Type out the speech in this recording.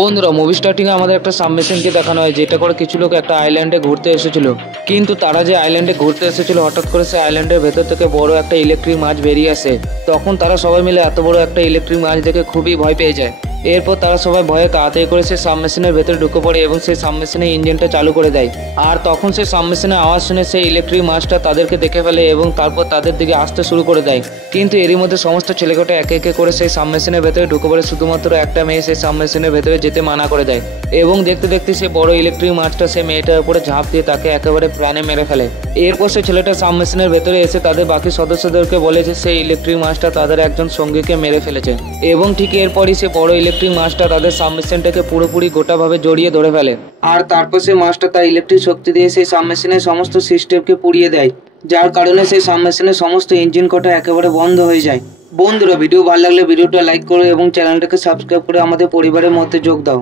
বন্ধুরা, মুভি স্টার্টিংয়ে আমাদের একটা সাবমেশিনকে দেখানো হয়, যেটা করে কিছু লোক একটা আইল্যান্ডে ঘুরতে এসেছিল। কিন্তু তারা যে আইল্যান্ডে ঘুরতে এসেছিল, হঠাৎ করে সেই আইল্যান্ডের ভেতর থেকে বড় একটা ইলেকট্রিক মাছ বেরিয়ে আসে। তখন তারা সবাই মিলে এত বড় একটা ইলেকট্রিক মাছ দেখে খুবই ভয় পেয়ে যায়। এরপর তারা সবাই ভয়ে তাড়াতাড়ি করে সেই সাবমেশিনের ভেতরে ঢুকে পড়ে এবং সেই সাবমেশিনের ইঞ্জিনটা চালু করে দেয়। আর তখন সেই সাবমেশিনের আওয়াজ শুনে সেই ইলেকট্রিক মাছটা তাদেরকে দেখে ফেলে এবং তারপর তাদের দিকে আসতে শুরু করে দেয়। কিন্তু এরই মধ্যে সমস্ত ছেলেকটা একে একে করে সেই সাবমেশিনের ভেতরে ঢুকে পড়ে। শুধুমাত্র একটা মেয়ে সেই সাবমেশিনের ভেতরে যেতে মানা করে দেয় এবং দেখতে দেখতে সে বড় ইলেকট্রিক মাছটা সেই মেয়েটার উপরে ঝাঁপ দিয়ে তাকে একেবারে প্রাণে মেরে ফেলে। এরপর সে ছেলেটা সাবমেশিনের ভেতরে এসে তাদের বাকি সদস্যদেরকে বলে যে সেই ইলেকট্রিক মাছটা তাদের একজন সঙ্গীকে মেরে ফেলেছে এবং ঠিক এরপরই সে বড় ইলেকট্রিক মাছটা তাদের সাবমেশিনটাকে পুরোপুরি গোটাভাবে জড়িয়ে ধরে ফেলে। আর তারপর সেই মাছটা তার ইলেকট্রিক শক্তি দিয়ে সেই সাবমেশিনের সমস্ত সিস্টেমকে পুড়িয়ে দেয়, যার কারণে সেই সাবমেশিনের সমস্ত ইঞ্জিন কটা একেবারে বন্ধ হয়ে যায়। বন্ধুরা, ভিডিও ভালো লাগলে ভিডিওটা লাইক করো এবং চ্যানেলটাকে সাবস্ক্রাইব করে আমাদের পরিবারের মধ্যে যোগ দাও।